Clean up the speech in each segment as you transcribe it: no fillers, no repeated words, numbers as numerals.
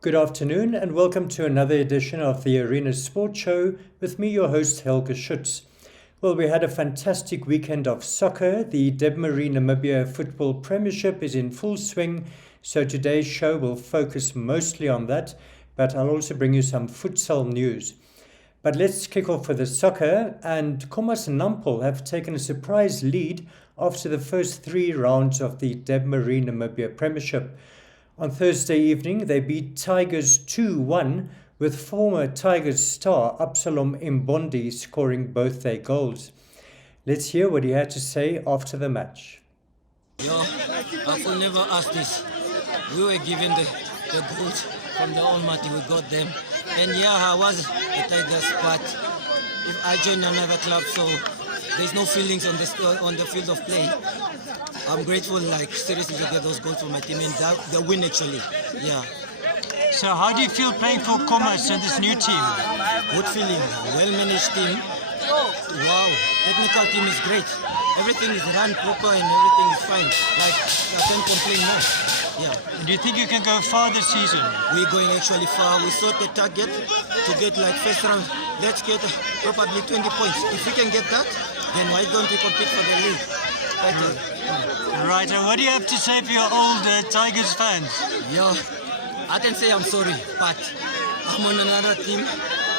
Good afternoon and welcome to another edition of the Arena Sports Show with me, your host Helge Schütz. Well, we had a fantastic weekend of soccer. The Debmarie Namibia Football Premiership is in full swing, so today's show will focus mostly on that, but I'll also bring you some futsal news. But let's kick off with the soccer, and Khomas Nampol have taken a surprise lead after the first 3 rounds of the Debmarie Namibia Premiership. On Thursday evening, they beat Tigers 2-1, with former Tigers star Absalom Mbondi scoring both their goals. Let's hear what he had to say after the match. I will never ask this. We were given the goals from the Almighty, we got them. And I was the Tigers, but if I join another club, so there's no feelings on the field of play. I'm grateful, seriously, to get those goals for my team and the win actually. So how do you feel playing for Khomas and this new team? Good feeling, well-managed team. Wow, technical team is great. Everything is run proper and everything is fine. I can't complain more. Do you think you can go far this season? We're going actually far. We set the target to get first round. Let's get probably 20 points. If we can get that, then why don't we compete for the league? Right, and what do you have to say for your old Tigers fans? I can say I'm sorry, but I'm on another team.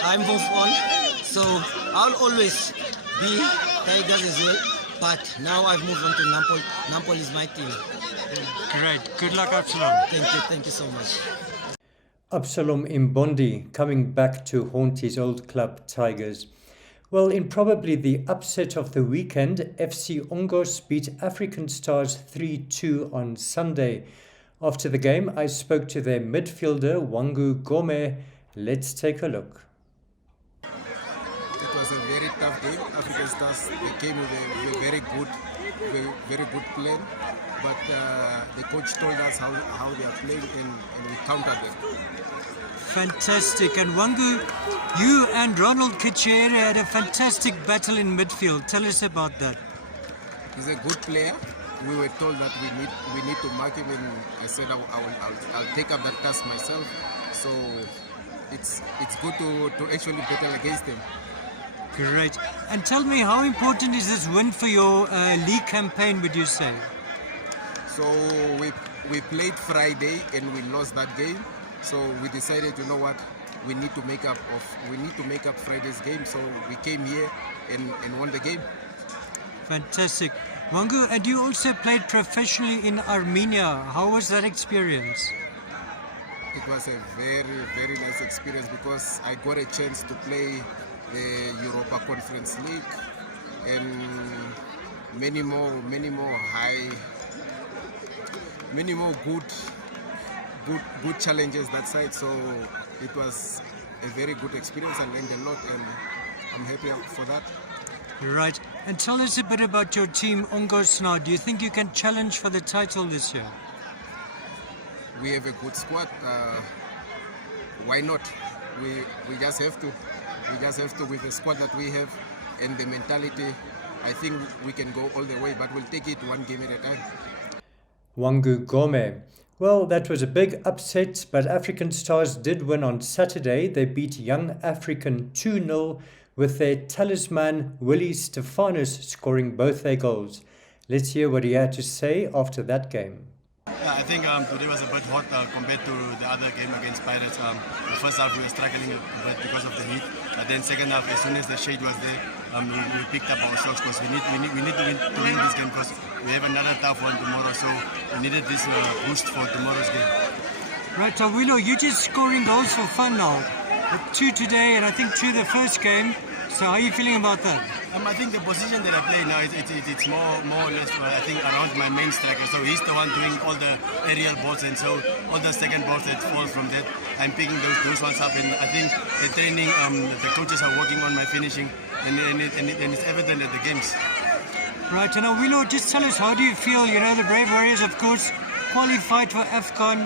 I move on, so I'll always be Tigers as well. But now I've moved on to Nampol. Nampol is my team. Great. Good luck, Absalom. Thank you so much. Absalom Mbondi coming back to haunt his old club, Tigers. Well, in probably the upset of the weekend, FC Ongos beat African Stars 3-2 on Sunday. After the game, I spoke to their midfielder, Wangu Gome. Let's take a look. It was a very tough game. African Stars, they came with a very good plan, but the coach told us how they are playing and we countered them. Fantastic. And Wangu, you and Ronald Kichere had a fantastic battle in midfield. Tell us about that. He's a good player. We were told that we need to mark him, and I said I'll take up that task myself. So it's good to actually battle against him. Great. And tell me, how important is this win for your league campaign, would you say? So we played Friday and we lost that game. So we decided, you know what, we need to make up Friday's game. So we came here and won the game. Fantastic. Wangu, and you also played professionally in Armenia. How was that experience? It was a very, very nice experience because I got a chance to play the Europa Conference League and many more good challenges that side. So it was a very good experience. I learned a lot and I'm happy for that. Right. And tell us a bit about your team, Ongos now. Do you think you can challenge for the title this year? We have a good squad. Why not? We just have to. With the squad that we have and the mentality, I think we can go all the way, but we'll take it one game at a time. Wangu Gome. Well, that was a big upset, but African Stars did win on Saturday. They beat Young African 2-0 with their talisman Willie Stefanus scoring both their goals. Let's hear what he had to say after that game. I think today was a bit hot compared to the other game against Pirates. The first half we were struggling a bit because of the heat, but then second half, as soon as the shade was there, we picked up our shots because we need to win this game because we have another tough one tomorrow. So we needed this boost for tomorrow's game. Right, so Willow, you're just scoring goals for fun now. 2 today and I think 2 the first game. So how are you feeling about that? I think the position that I play now, it's more or less, I think, around my main striker. So he's the one doing all the aerial balls, and so all the second balls that fall from that, I'm picking those ones up. And I think the training, the coaches are working on my finishing, and it's evident at the games. Right, and now Willow, just tell us, how do you feel? You know, the Brave Warriors, of course, qualified for AFCON.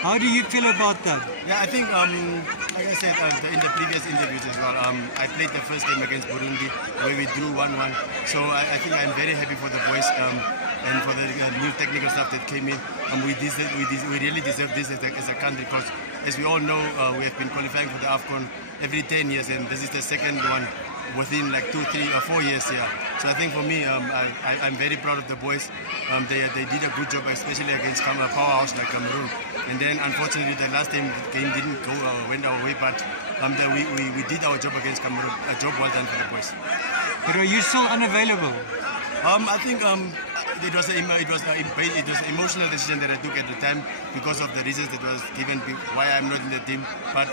How do you feel about that? Yeah, I think, like I said in the previous interviews as well, I played the first game against Burundi where we drew 1-1. So I think I'm very happy for the boys and for the new technical staff that came in. We really deserve this as a country because as we all know, we have been qualifying for the AFCON every 10 years, and this is the second one within like 2, 3, or 4 years here. So I think for me, I'm very proud of the boys. They did a good job, especially against powerhouse like Cameroon. And then unfortunately the last game didn't go went our way, but we did our job against Cameroon. A job well done for the boys. But are you still unavailable? I think it was an emotional decision that I took at the time because of the reasons that was given why I'm not in the team. But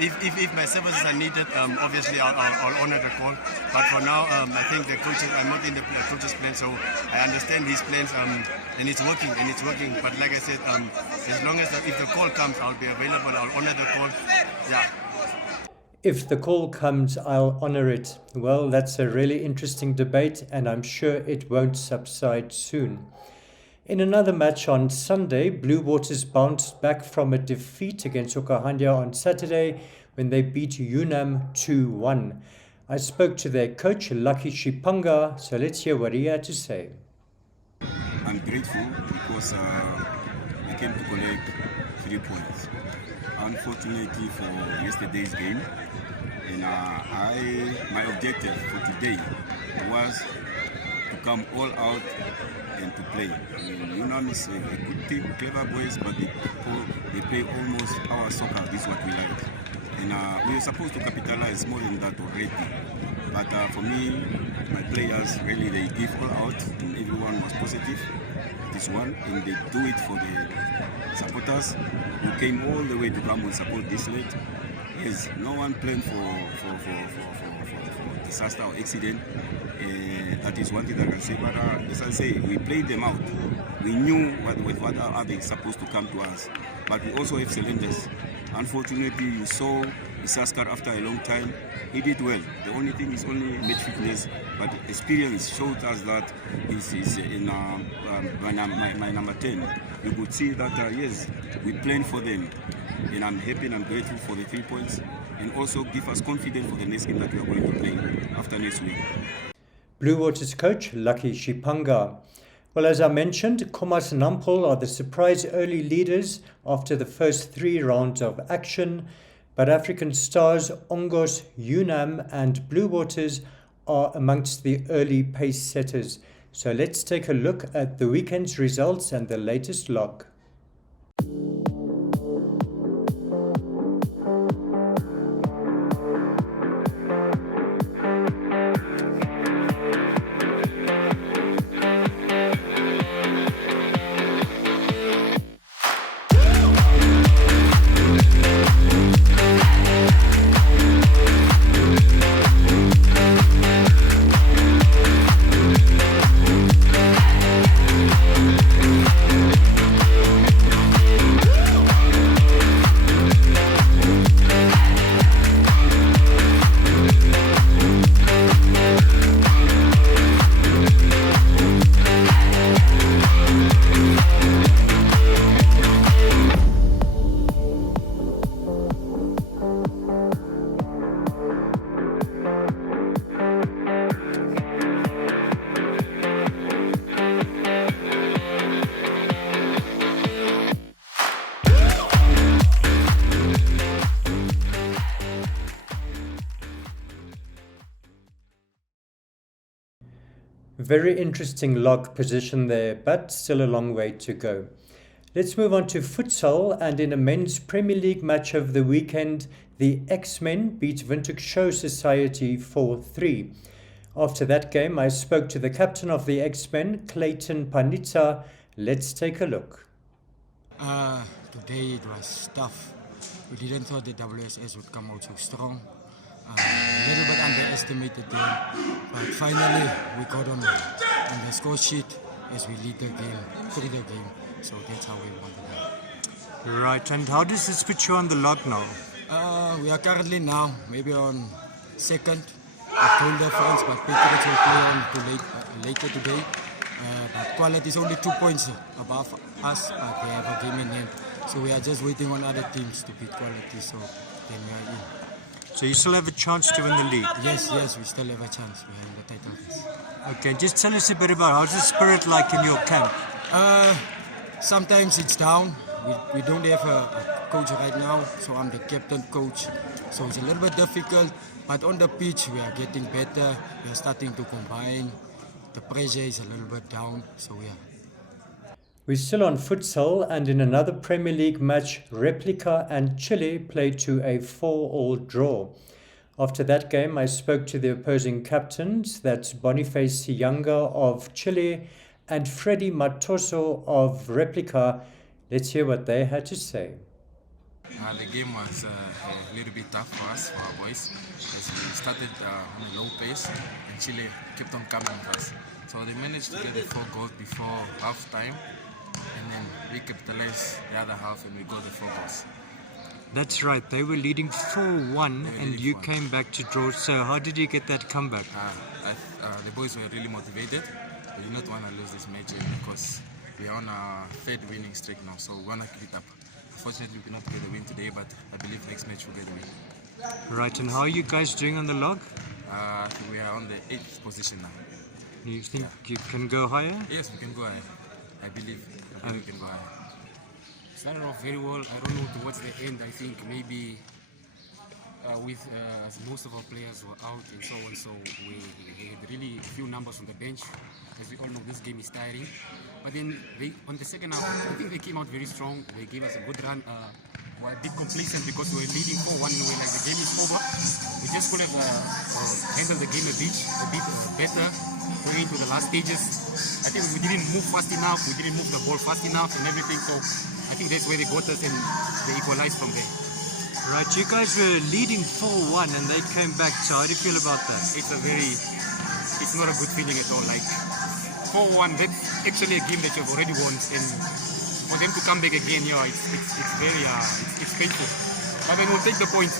if my services are needed, obviously I'll honor the call. But for now, I think the coaches, I'm not in the coach's plan, so I understand his plans, and it's working. But like I said, as long as if the call comes, I'll be available. I'll honor the call. Yeah. If the call comes, I'll honour it. Well, that's a really interesting debate, and I'm sure it won't subside soon. In another match on Sunday, Blue Waters bounced back from a defeat against Okahandja on Saturday when they beat Unam 2-1. I spoke to their coach, Lucky Shipanga, so let's hear what he had to say. I'm grateful because we came to collect 3 points. Unfortunately for yesterday's game, and my objective for today was to come all out and to play. Unam is a good team, clever boys, but they play almost our soccer. This is what we like, and we were supposed to capitalize more than that already. But for me, my players really they give all out, and everyone was positive. This one, and they do it for the supporters who came all the way to come and support this late. Yes, no one planned for disaster or accident. That is one thing that I can say. But as I say, we played them out. We knew what are they supposed to come to us. But we also have cylinders. Unfortunately, you saw Isaskar after a long time. He did well. The only thing is only match fitness, but experience showed us that he's in my number 10. You could see that yes, we played for them, and I'm happy and I'm grateful for the 3 points, and also give us confidence for the next game that we are going to play after next week. Blue Waters coach Lucky Shipanga. Well, as I mentioned, Komas Nampol are the surprise early leaders after the first 3 rounds of action. But African Stars, Ongos, Unam and Blue Waters are amongst the early pace setters. So let's take a look at the weekend's results and the latest log. Very interesting log position there, but still a long way to go. Let's move on to futsal, and in a men's Premier League match of the weekend, the X-Men beat Windhoek Show Society 4-3. After that game, I spoke to the captain of the X-Men, Clayton Panitsa. Let's take a look. Today it was tough. We didn't thought the WSS would come out so strong. A little bit underestimated them, but finally we got on the score sheet as we lead the game, through the game. So that's how we won the game. Right, and how does this put you on the log now? We are currently now maybe on second. I told the fans, but Patriots will play on later today. But Quality is only 2 points above us, but they have a game in hand. So we are just waiting on other teams to beat Quality, so then we are in. So you still have a chance to win the league? Yes, we still have a chance. We are in the title race. Okay, just tell us a bit about how's the spirit like in your camp? Sometimes it's down, we don't have a coach right now, so I'm the captain coach. So it's a little bit difficult, but on the pitch we are getting better. We are starting to combine. The pressure is a little bit down, so yeah. We're still on futsal, and in another Premier League match, Replica and Chile played to a 4-all draw. After that game, I spoke to the opposing captains, that's Boniface Sianga of Chile and Freddy Matoso of Replica. Let's hear what they had to say. The game was a little bit tough for us, for our boys, as we started on a low pace and Chile kept on coming for us. So they managed to get the 4 goals before half time, and then we capitalized the other half and we got the 4 goals. That's right, they were leading 4-1 and you came back to draw. So how did you get that comeback? The boys were really motivated. We did not want to lose this match because we are on a 3rd winning streak now, so we want to keep it up. Unfortunately, we could not get the win today, but I believe next match we'll get the win. Right, and how are you guys doing on the log? We are on the 8th position now. You think you can go higher? Yes, we can go higher. I believe we can go higher. Started off very well. I don't know towards the end. I think maybe with most of our players were out and so on, so we had really few numbers on the bench. As we all know, this game is tiring. But then on the second half, I think they came out very strong. They gave us a good run. We're a bit complacent because we were leading 4-1 in a way, like the game is over. We just could have handled the game a bit better going into the last stages. I think we didn't move fast enough. We didn't move the ball fast enough and everything. So I think that's where they got us and they equalized from there. Right, you guys were leading 4-1 and they came back. So how do you feel about that? It's not a good feeling at all. Like 4-1, that's actually a game that you've already won, and for them to come back again, yeah, it's very it's painful. But then we'll take the point.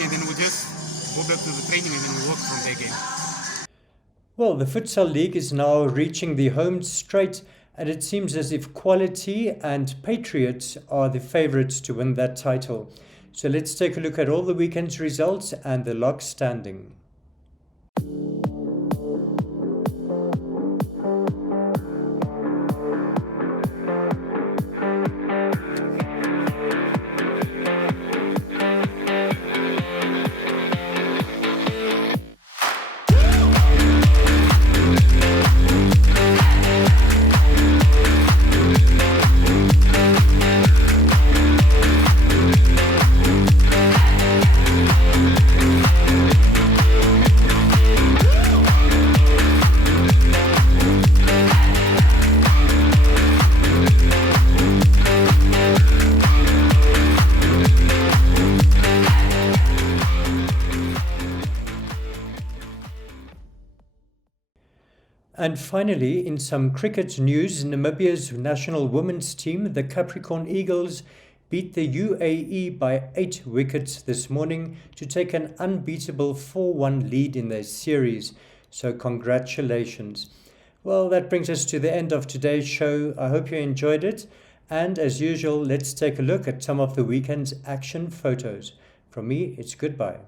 And then we'll just go back to the training and then we'll work from there again. Well, the Futsal League is now reaching the home straight, and it seems as if Quality and Patriots are the favourites to win that title. So let's take a look at all the weekend's results and the log standing. And finally, in some cricket news, Namibia's national women's team, the Capricorn Eagles, beat the UAE by 8 wickets this morning to take an unbeatable 4-1 lead in their series. So congratulations. Well, that brings us to the end of today's show. I hope you enjoyed it. And as usual, let's take a look at some of the weekend's action photos. From me, it's goodbye.